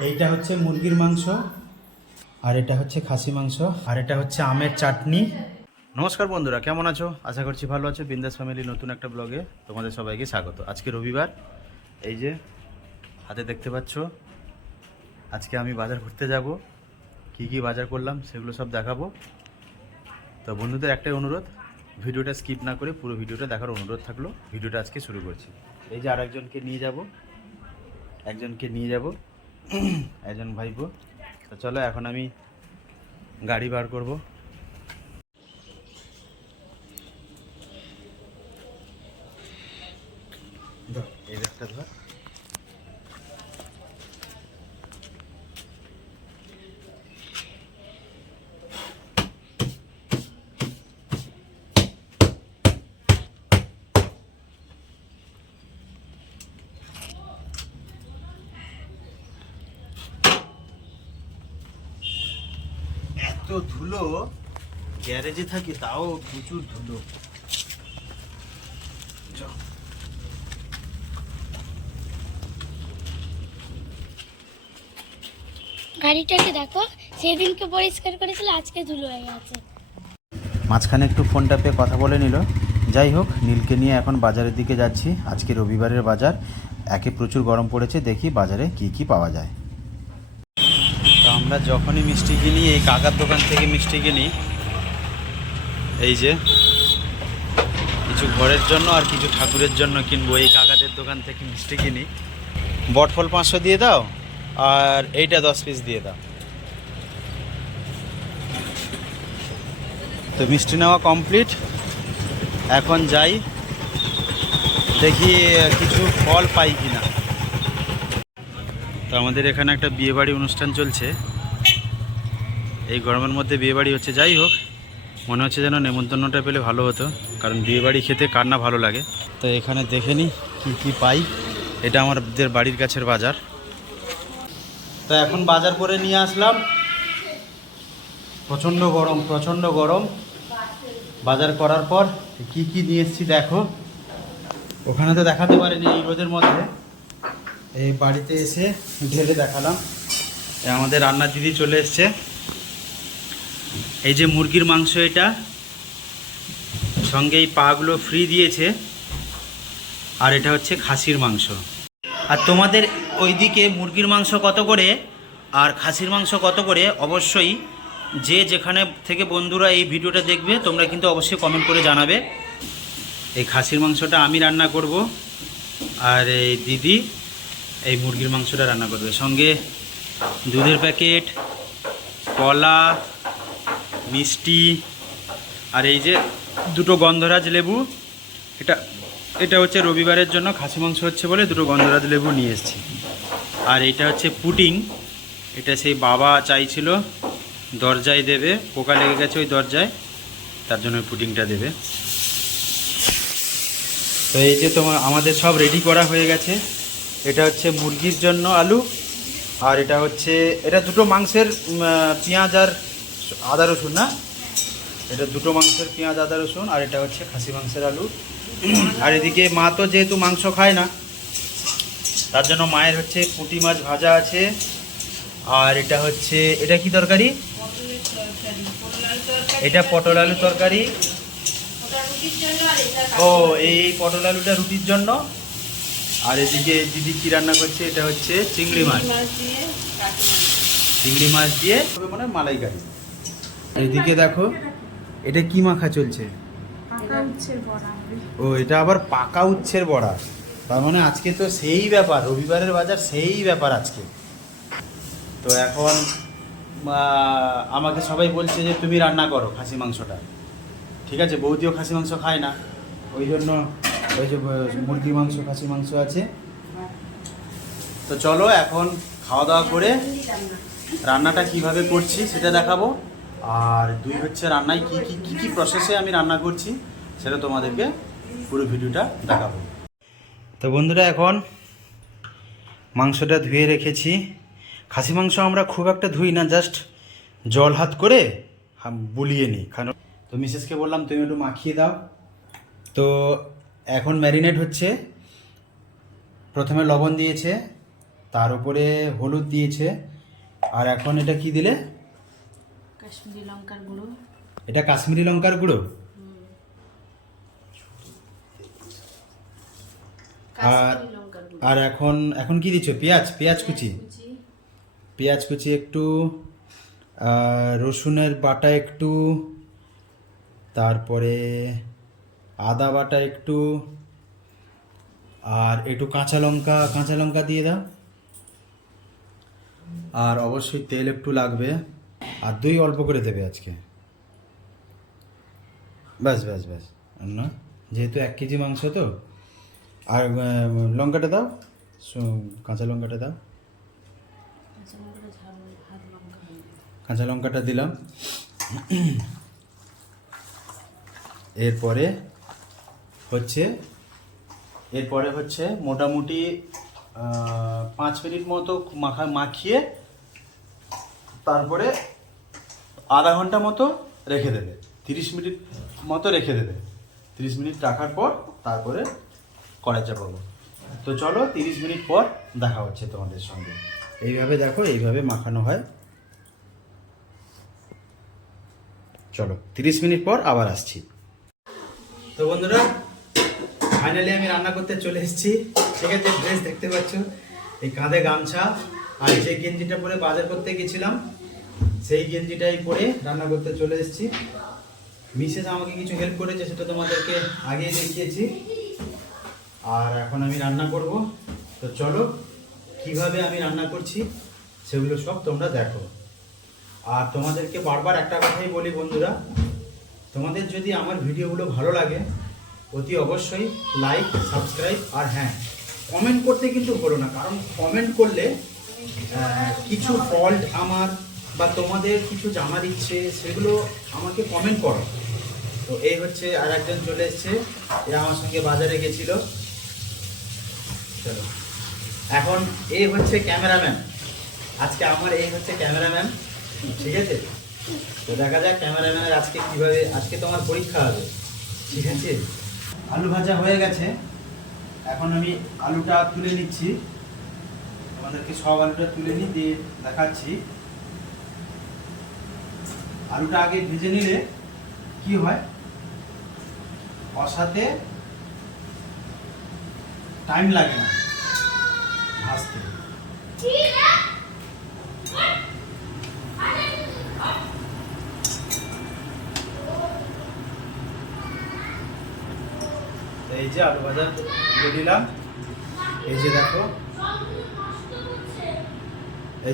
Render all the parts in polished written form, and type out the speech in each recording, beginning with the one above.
এইটা হচ্ছে মুরগির মাংস, আর এটা হচ্ছে খাসি মাংস, আর এটা হচ্ছে আমের চাটনি। নমস্কার বন্ধুরা, কেমন আছো? আশা করছি ভালো আছো। বিন্দাস ফ্যামিলি নতুন একটা ব্লগে তোমাদের সবাইকে স্বাগত। আজকে রবিবার, এই যে হাতে দেখতে পাচ্ছ, আজকে আমি বাজার করতে যাব। কি কি বাজার করলাম সেগুলো সব দেখাবো। তো বন্ধুদের একটাই অনুরোধ, ভিডিওটা স্কিপ না করে পুরো ভিডিওটা দেখার অনুরোধ থাকলো। ভিডিওটা আজকে শুরু করছি। এই যে আরেকজনকে নিয়ে যাব, একজন ভাইপো। তো চলো এখন আমি গাড়ি বার করব। এই ব্যাগটা ধর। এত ধুলো, গ্যারেজে থাকি তাও প্রচুর ধুলো। গাড়িটাকে দেখো, সেদিনকে পরিষ্কার করেছিল, আজকে ধুলো হয়ে গেছে। মাঝখানে একটু ফোনটা পেয়ে কথা বলে নিল। যাই হোক, নীলকে নিয়ে এখন বাজারের দিকে যাচ্ছি। আজকে রবিবারের বাজার, একে প্রচুর গরম পড়েছে, দেখি বাজারে কি কি পাওয়া যায়। তো আমরা যখনই মিষ্টি কিনি, এই কাকার দোকান থেকে মিষ্টি কিনি। এই যে কিছু ঘরের জন্য আর কিছু ঠাকুরের জন্য কিনবো, এই কাকাদের দোকান থেকে মিষ্টি কিনি। বটফল 500 দিয়ে দাও, আর এইটা 10 পিস দিয়ে দাও। তো মিষ্টি নেওয়া কমপ্লিট, এখন যাই দেখি কিছু ফল পাই কিনা। তো আমাদের এখানে একটা বিয়েবাড়ি অনুষ্ঠান চলছে, এই গরমের মধ্যে বিয়েবাড়ি হচ্ছে। যাই হোক, মনে হচ্ছে যেন নেমন্তন্নটা পেলে ভালো হতো, কারণ বিয়েবাড়ি খেতে কার না ভালো লাগে। তো এখানে দেখে নিই কী কী পাই। এটা আমাদের বাড়ির কাছের বাজার। তো এখন বাজার করে নিয়ে আসলাম। প্রচণ্ড গরম। বাজার করার পর কি কি নিয়ে এসেছি দেখো। ওখানে তো দেখাতে পারিনি এই রোদের মধ্যে, এই বাড়িতে এসে ঢেলে দেখালাম। আমাদের রান্নার দিদি চলে এসছে। এই যে মুরগির মাংস, এটা সঙ্গে এই পাগুলো ফ্রি দিয়েছে, আর এটা হচ্ছে খাসির মাংস। আর তোমাদের ওইদিকে মুরগির মাংস কত করে আর খাসির মাংস কত করে, অবশ্যই যে যেখানে থেকে বন্ধুরা এই ভিডিওটা দেখবে তোমরা কিন্তু অবশ্যই কমেন্ট করে জানাবে। এই খাসির মাংসটা আমি রান্না করব, আর এই দিদি এই মুরগির মাংসটা রান্না করবে। সঙ্গে দুধের প্যাকেট, কলা, মিষ্টি, আর এই যে দুটো গন্ধরাজ লেবু। এটা হচ্ছে রবিবারের জন্য, খাসি মাংস হচ্ছে বলে দুটো গন্ধরাজ লেবু নিয়ে এসেছি। আর এটা হচ্ছে পুডিং, এটা সেই বাবা চাইছিল দরজায় দেবে, পোকা লেগে গেছে ওই দরজায়, তার জন্য ওই পুডিংটা দেবে। তো এই যে আমাদের সব রেডি করা হয়ে গেছে। এটা হচ্ছে মুরগির জন্য আলু, আর এটা দুটো মাংসের পেঁয়াজ আর আদা রসুন, না এটা দুটো মাংসের পেঁয়াজ আদা রসুন, আর এটা হচ্ছে খাসি মাংসের আলু। আর এদিকে মা তো যেহেতু মাংস খায় না, তার জন্য মায়ের হচ্ছে পুঁটি মাছ ভাজা আছে। আর এটা কি তরকারি? এটা পটল আলু তরকারি। ও, এই পটল আলুটা রুটির জন্য। আর এদিকে দিদি কি রান্না করছে, এটা হচ্ছে চিংড়ি মাছ দিয়ে মানে মালাইকারি। এদিকে দেখো, এটা কি মাখা চলছে? ও, এটা আবার পাকা উচ্ছের বড়া। তার মানে আজকে তো সেই ব্যাপার, রবিবারের বাজার সেই ব্যাপার আজকে। তো এখন আমাকে সবাই বলছে যে তুমি রান্না করো খাসি মাংসটা। ঠিক আছে, বৌদিও খাসি মাংস খায় না, ওই জন্য ওই যে মুরগির মাংস খাসি মাংস আছে। তো চলো এখন খাওয়া দাওয়া করে রান্নাটা কিভাবে করছি সেটা দেখাবো। আর দুই হচ্ছে রান্নায় কি প্রসেসে আমি রান্না করছি সেটা তোমাদেরকে পুরো ভিডিওটা দেখাবো। তো বন্ধুরা, এখন মাংসটা ধুয়ে রেখেছি। খাসি মাংস আমরা খুব একটা ধুই না, জাস্ট জল হাত করে বুলিয়ে নিই। কারণ তো মিসেসকে বললাম তুমি একটু মাখিয়ে দাও। তো এখন ম্যারিনেট হচ্ছে। প্রথমে লবণ দিয়েছে, তার উপরে হলুদ দিয়েছে। আর এখন এটা কি দিলে? কাশ্মীরি লঙ্কার গুঁড়ো। এটা কাশ্মীরি লঙ্কার গুঁড়ো। আর কাশ্মীরি লঙ্কার গুঁড়ো। আর এখন এখন কি দিচ্ছ? পেঁয়াজ কুচি। পেঁয়াজ কুচি একটু, রসুনের বাটা একটু, তারপরে আদা বাটা একটু, আর একটু কাঁচা লঙ্কা দিয়ে দাও। আর অবশ্যই তেল একটু লাগবে, আর দই অল্প করে দেবে আজকে। ব্যাস না, যেহেতু 1 কেজি মাংস তো। আর লঙ্কাটা দাও, কাঁচা লঙ্কাটা দাও। কাঁচা লঙ্কাটা দিলাম। এরপরে হচ্ছে মোটামুটি 5 মিনিট মতো মাখিয়ে তারপরে আধা ঘন্টা মতো রেখে দেবে, 30 মিনিট মতো রেখে দেবে। 30 মিনিট রাখার পর তারপরে কড়াই চাপাবো। তো চলো 30 মিনিট পর দেখা হচ্ছে তোমাদের সঙ্গে। এইভাবে দেখো, এইভাবে মাখানো হয়। চলো 30 মিনিট পর আবার আসছি। তো বন্ধুরা, ফাইনালি আমি রান্না করতে চলে এসেছি। ঠিক আছে, ড্রেস দেখতে পাচ্ছ, এই কাঁধে গামছা, আর যে গেঞ্জিটা পরে বাজার করতে গেছিলাম সেই গেঞ্জিটাই পরে রান্না করতে চলে এসেছি। মিসেস আমাকে কিছু হেল্প করেছে, সেটা তোমাদেরকে আগেই দেখিয়েছি। আর এখন আমি রান্না করব। তো চলো কিভাবে আমি রান্না করছি সেগুলো সব তোমরা দেখো। আর তোমাদেরকে বারবার একটা কথাই বলি বন্ধুরা, তোমাদের যদি আমার ভিডিওগুলো ভালো লাগে অতি অবশ্যই লাইক, সাবস্ক্রাইব, আর হ্যাঁ, কমেন্ট করতে কিন্তু ভুলো না। কারণ কমেন্ট করলে কিছু ফল্ট আমার বা তোমাদের কিছু জানার ইচ্ছে, সেগুলো আমাকে কমেন্ট করো। তো এই হচ্ছে আর একজন চলে এসছে, এরা আমার সঙ্গে বাজারে গেছিল। চলো, এখন এই হচ্ছে ক্যামেরাম্যান। আজকে আমার এই হচ্ছে ক্যামেরাম্যান। ঠিক আছে, তো দেখা যাক ক্যামেরাম্যানের আজকে কিভাবে, আজকে তোমার পরীক্ষা হবে। ঠিক আছে, আলু ভাজা হয়ে গেছে। এখন আমি আলুটা তুলে নিচ্ছি, তোমাদেরকে সব আলুটা তুলে দিয়ে দেখাচ্ছি। আলুটা আগে ভেজে নিলে কি হয়, কষাতে টাইম লাগে না ভাজতে। এই যে আলু ভাজা দিয়ে দিলাম। এই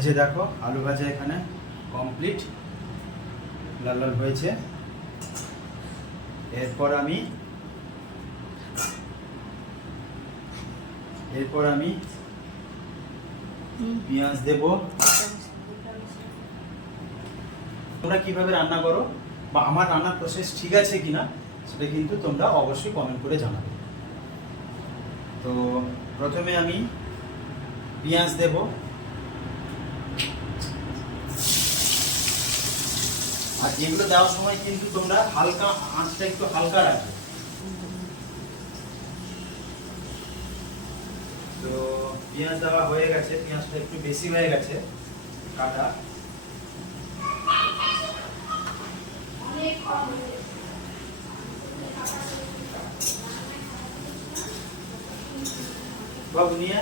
যে দেখো আলু ভাজা এখানে কমপ্লিট, লাল লাল হয়েছে। এরপর আমি পেঁয়াজ দেব। তোমরা কিভাবে রান্না করো বা আমার রান্নার প্রসেস ঠিক আছে কিনা সেটা কিন্তু তোমরা অবশ্যই কমেন্ট করে জানাবে। তো প্রথমে আমি পেঁয়াজ দেব। আর এগুলো দেওয়ার সময় কিন্তু তোমরা হালকা আঁচটা একটু হালকা রাখবে। তো পেঁয়াজ দেওয়া হয়ে গেছে, পেঁয়াজটা একটু বেশি হয়ে গেছে কাটা। সব নিয়ে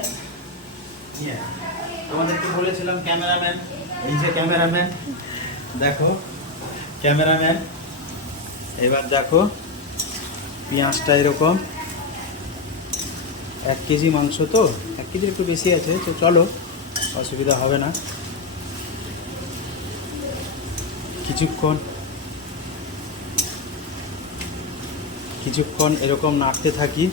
তোমাদেরকে বলেছিলাম ক্যামেরাম্যান, এই যে ক্যামেরাম্যান দেখো, ক্যামেরাম্যান এবার দেখো পেঁয়াজটা এরকম। 1 কেজি মাংস তো, 1 কেজির একটু বেশি আছে, তো চলো অসুবিধা হবে না। কিছুক্ষণ এরকম নাড়তে থাকি।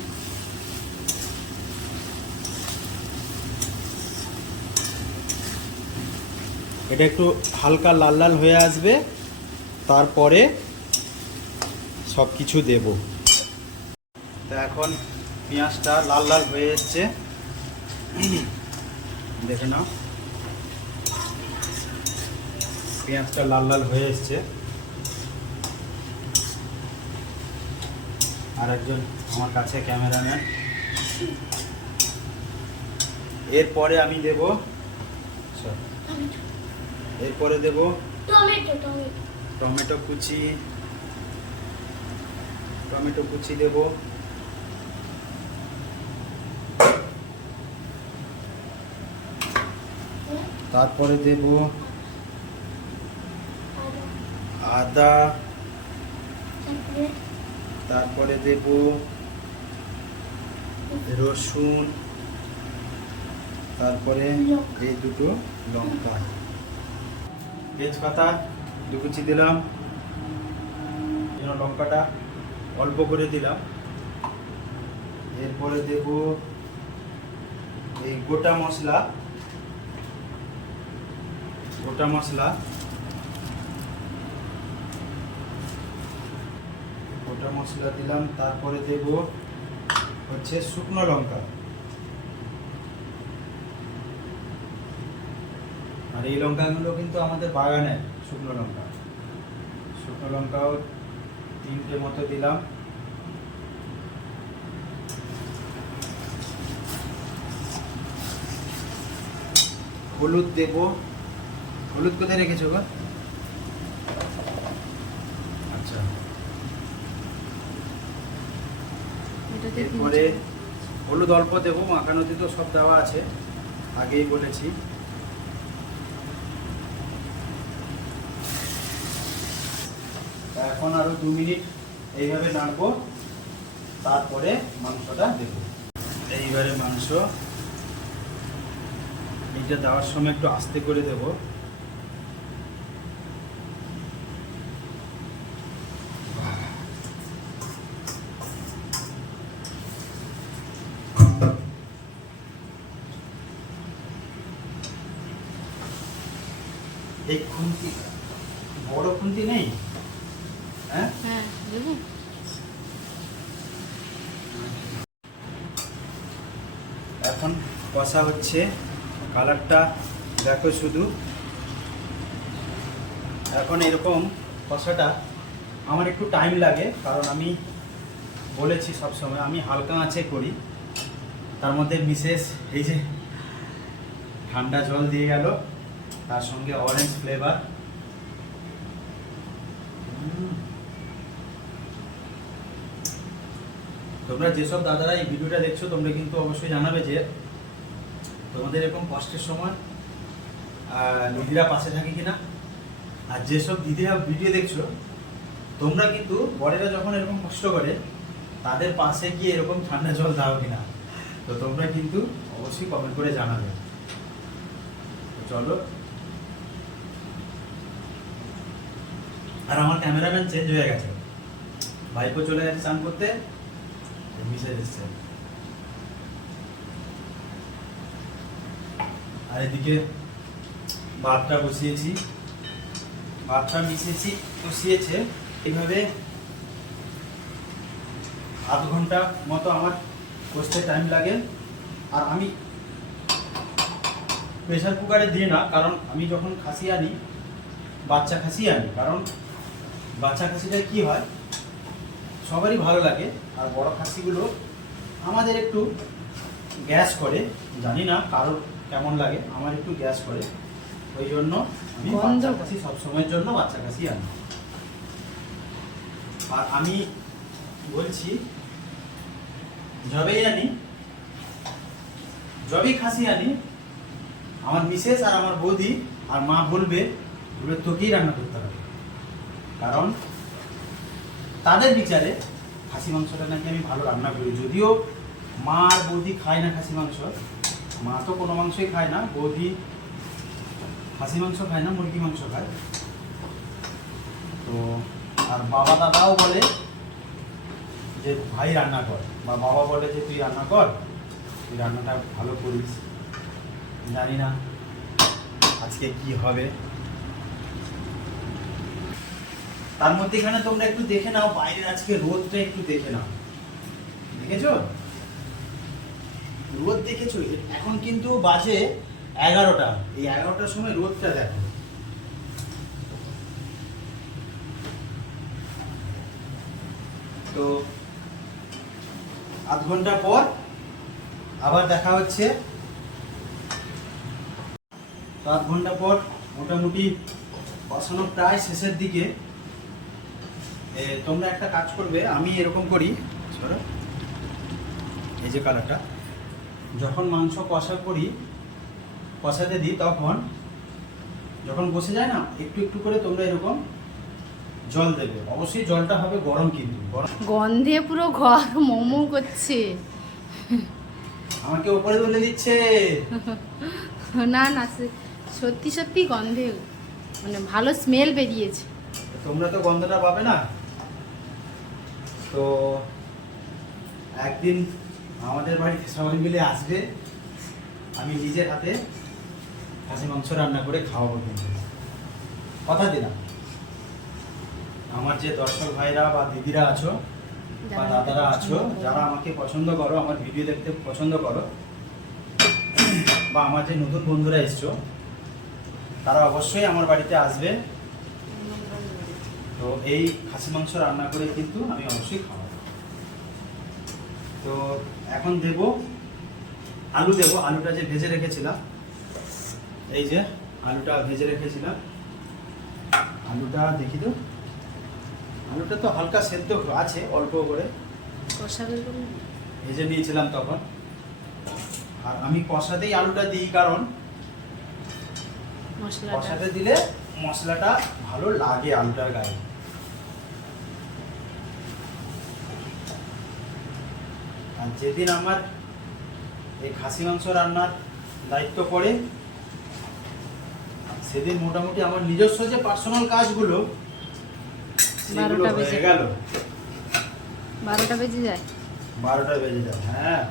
এটা একটু হালকা লাল লাল হয়ে আসবে, তারপরে সব কিছু দেব। তো এখন পেঁয়াজটা লাল লাল হয়ে এসছে, দেখে নাও পেঁয়াজটা লাল লাল হয়ে এসছে। আর একজন আমার কাছে ক্যামেরাম্যান, এরপরে আমি দেব, এরপরে দেব টমেটো টমেটো টমেটো কুচি, টমেটো কুচি দেব, তারপরে দেব আদা, তারপরে তারপরে দেব রসুন, তারপরে এই দুটো লঙ্কা, তেজপাতা 2 কুচি দিলাম, যেন লঙ্কাটা অল্প করে দিলাম। এরপরে দেব এই গোটা মশলা, গোটা মশলা, গোটা মশলা দিলাম। তারপরে দেব হচ্ছে শুকনো লঙ্কা, আর এই লঙ্কাগুলো কিন্তু আমাদের বাগানের শুকনো লঙ্কা। শুকনো লঙ্কাও 3টে মতো দিলাম। হলুদ দেব, হলুদ কোথায় রেখেছো গো? আচ্ছা, এটাতে এরপরে হলুদ অল্প দেবো, মাখানোতে তো সব দেওয়া আছে, আগেই বলেছি। এখন আরো 2 মিনিট এইভাবে নাড়বো, তারপরে মাংসটা দেবো। এইবারে মাংস, এইটা দেওয়ার সময় একটু আস্তে করে দেবো। এই খুন্তি, বড় খুন্তি নেই? হ্যাঁ, হ্যাঁ দেবো। এখন কষা হচ্ছে, কালারটা দেখো শুধু। এখন এরকম কষাটা আমার একটু টাইম লাগে, কারণ আমি বলেছি সবসময় আমি হালকা আঁচে করি। তার মধ্যে বিশেষ এই যে ঠান্ডা জল দিয়ে গেল, তার সঙ্গে অরেঞ্জ ফ্লেভার। তোমরা যেসব দাদারা এই ভিডিওটা দেখছো, তোমরা কিন্তু অবশ্যই জানাবে যে তোমাদের এরকম কষ্টের সময় দিদিরা পাশে থাকে কিনা। আর যেসব দিদিরা ভিডিও দেখছো, তোমরা কিন্তু বড়েরা যখন এরকম কষ্ট করে, তাদের পাশে গিয়ে এরকম ঠান্ডা জল দাও কিনা। তো তোমরা কিন্তু অবশ্যই কমেন্ট করে জানাবে। চলো, আর আমার ক্যামেরাম্যান চেঞ্জ হয়ে গেছে, ভাইপো চলে গেছে স্নান করতে, মিশে এসছে। আর এদিকে ভাতটা বসিয়েছি, ভাতটা মিশিয়েছি, বসিয়েছে এইভাবে। আধ ঘন্টা মতো আমার কষতে টাইম লাগে। আর আমি প্রেসার কুকারে দিই না, কারণ আমি যখন খাসি আনি, বাচ্চা খাসি আনি, কারণ বাচ্চা খাসিটায় কি হয়, সবারই ভালো লাগে। আর বড় খাসিগুলো আমাদের একটু গ্যাস করে, জানি না কারোর কেমন লাগে, আমার একটু গ্যাস করে। ওই জন্য আমি বাচ্চা খাসি সবসময়ের জন্য বাচ্চা খাসি আনি। আর আমি বলছি, যবেই আনি, যবেই খাসি আনি, আমার মিসেস আর আমার বৌদি আর মা বলবে তোকেই রান্না করতে হবে, কারণ তাদের বিচারে খাসি মাংসটা নাকি আমি ভালো রান্না করি। যদিও মা আর বৌদি খায় না খাসি মাংস, মা তো কোনো মাংসই খায় না, বৌদি খাসি মাংস খায় না, মুরগি মাংস খায়। তো আর বাবা দাদাও বলে যে ভাই রান্না কর, বা বাবা বলে যে তুই রান্না কর, তুই রান্নাটা ভালো করিস। জানি না আজকে কি হবে। তার মধ্যে এখানে তোমরা একটু দেখে নাও, বাইরের আজকে রোদটা একটু দেখে নাও, দেখেছো রোদ? দেখেছো? এখন কিন্তু বাজে 11টা, এই 11টার সময় রোদটা দেখো। তো আধ ঘন্টা পর আবার দেখা হচ্ছে। তো 8 ঘন্টা পর মোটামুটি কষানো প্রায় শেষের দিকে। তোমরা একটা কাজ করবে, আমি এরকম করি, এই যে কালারটা, যখন মাংস কষাতে দিই তখন যখন বসে যায় না, একটু একটু করে তোমরা এরকম জল দেবে। অবশ্যই জলটা হবে গরম, কিন্তু গরম। গন্ধে পুরো ঘর মোমো করছে। আমাকে উপরে তুলে দিচ্ছে। না না, সত্যি সত্যি গন্ধে মানে ভালো স্মেল বেরিয়েছে। তোমরা তো গন্ধটা পাবে না। তো একদিন আমাদের বাড়িতে সবাই মিলে আসবে, আমি নিজের হাতে খাসি মাংস রান্না করে খাওয়াবো, কিন্তু কথা দিলাম। আমার যে দর্শক ভাইরা বা দিদিরা আছো বা দাদারা আছো, যারা আমাকে পছন্দ করো, আমার ভিডিও দেখতে পছন্দ করো, বা আমার যে নতুন বন্ধুরা এসছো, তারা অবশ্যই আমার বাড়িতে আসবে। তো এই খাসি মাংস রান্না করে কিন্তু আমি অবশ্যই খাওয়াবো। তো এখন দেব আলু, দেবো আলুটা যে ভেজে রেখেছিলাম, এই যে আলুটা ভেজে রেখেছিলাম। আলুটা দেখি তো, আলুটা তো হালকা সেদ্ধ আছে, অল্প করে ভেজে নিয়েছিলাম তখন। আর আমি কষাতেই আলুটা দিই, কারণ কষাতে দিলে মশলাটা ভালো লাগে আলুটার গায়ে। আর যেদিন আমার এই খাসি মাংস রান্নার দায়িত্ব পড়ে, সেদিন মোটামুটি আমার নিজস্ব যে পার্সোনাল কাজগুলো সেগুলো হয়ে গেল। 12টা বেজে যায়। 12টা বেজে যায়, হ্যাঁ।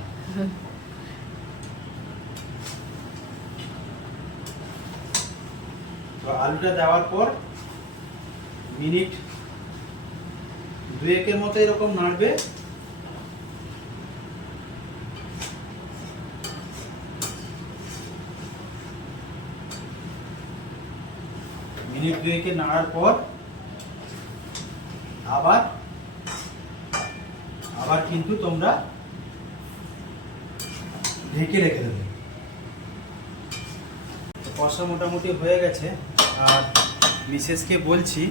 তো আলুটা দেওয়ার পর মিনিট 2-1 মতো এরকম নাড়বে। মিনিট 2 নাড়ার পর আবার কিন্তু তোমরা ঢেকে রেখে দেবে। কষা মোটামুটি হয়ে গেছে। আর মিসেসকে বলছি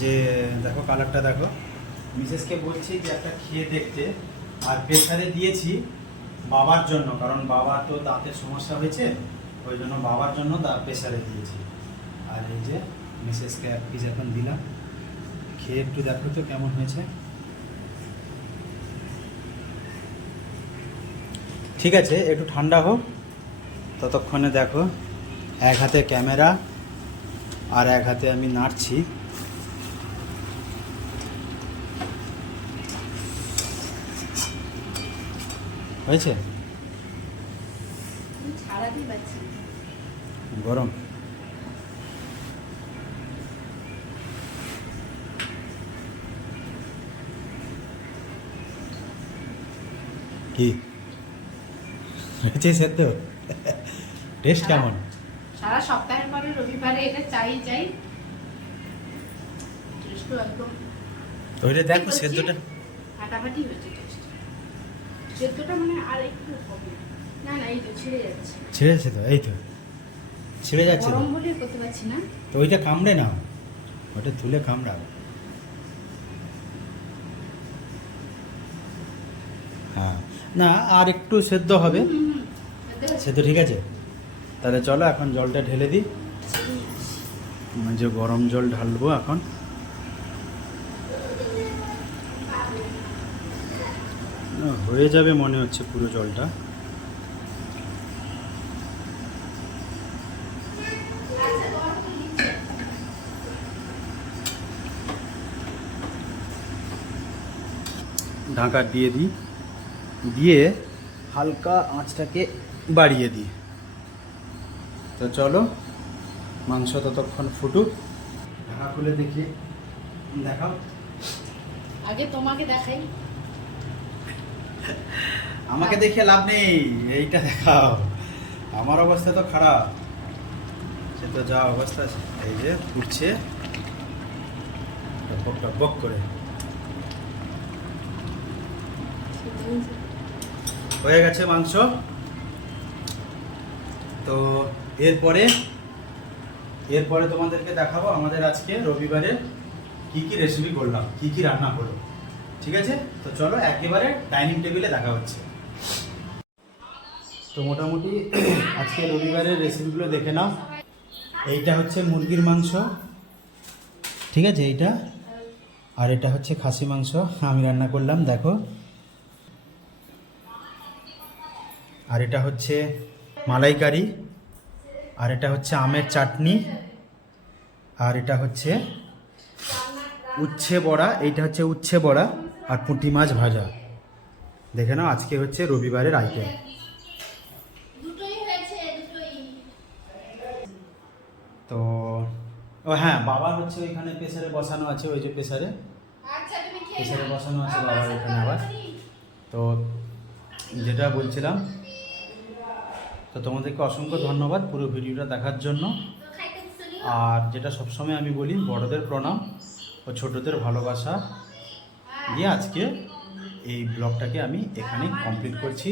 যে, দেখো কালারটা দেখো, মিসেসকে বলছি যে একটা খেয়ে দেখতে। আর প্রেসারে দিয়েছি বাবার জন্য, কারণ বাবার তো দাঁতের সমস্যা হয়েছে, ওই জন্য বাবার জন্য প্রেসারে দিয়েছি। আর এই যে মিসেসকে এক পিস এখন দিলাম, খেয়ে একটু দেখো তো কেমন হয়েছে। ঠিক আছে, একটু ঠান্ডা হোক, ততক্ষণে দেখো এক হাতে ক্যামেরা আর এক হাতে আমি নাড়ছি। হয়েছে গরম? কি হয়েছে সেদ্ধ? টেস্ট কেমন? সারা সপ্তাহের পরে রবিবারে এটা চাই। ওইটা দেখো সেদ্ধটা ফাটাফাটি হয়েছে। সেদ্ধটা মানে আর একটু হবে না। এই তো ছিঁড়ে যাচ্ছে। ছিঁড়েছে তো, এই তো ছিঁড়ে যাচ্ছে তো। গরম বলে করতে পারছি না। তো ওইটা কামড়ে নাও, ওটা তুলে কামড়াও। হ্যাঁ, না আর একটু সেদ্ধ হবে। সেদ্ধ ঠিক আছে, তাহলে চলো এখন জলটা ঢেলে দিই। যে গরম জল ঢালবো এখন। হয়ে যাবে মনে হচ্ছে পুরো জলটা। ঢাকা দিয়ে দিই, দিয়ে হালকা আঁচটাকে বাড়িয়ে দিই। তো চলো মাংস ততক্ষণ ফুটুক। ঢাকা খুলে দেখি, দেখাও। আগে তোমাকে দেখাই। আমাকে দেখে লাভ নেই, এইটা দেখাও। আমার অবস্থা তো খারাপ, সে তো যা অবস্থা আছে। এই যে ফুটছে টপক টপক করে। হয়ে গেছে মাংস। তো এরপরে তোমাদেরকে দেখাবো আমাদের আজকে রবিবারে কি কি রেসিপি করলাম, কি কি রান্না করলো। ঠিক আছে, তো চলো একেবারে ডাইনিং টেবিলে দেখা হচ্ছে। তো মোটামুটি আজকে রবিবারের রেসিপিগুলো দেখে নাও। এইটা হচ্ছে মুরগির মাংস, ঠিক আছে, এইটা। আর এটা হচ্ছে খাসি মাংস আমি রান্না করলাম, দেখো। আর এটা হচ্ছে মালাইকারি, আর এটা হচ্ছে আমের চাটনি, আর এটা হচ্ছে উচ্ছে বড়া, এইটা হচ্ছে উচ্ছে বড়া, আর পুঁটি মাছ ভাজা। দেখে নাও আজকে হচ্ছে রবিবারের আইটেম। তো ও হ্যাঁ, বাবার হচ্ছে ওইখানে প্রেসারে বসানো আছে, ওই যে প্রেসারে বসানো আছে বাবার এখানে আবার। তো যেটা বলছিলাম, তো তোমাদেরকে অসংখ্য ধন্যবাদ পুরো ভিডিওটা দেখার জন্য। আর যেটা সবসময় আমি বলি, বড়দের প্রণাম ও ছোটদের ভালোবাসা দিয়ে আজকে এই ব্লগটাকে আমি এখানেই কমপ্লিট করছি।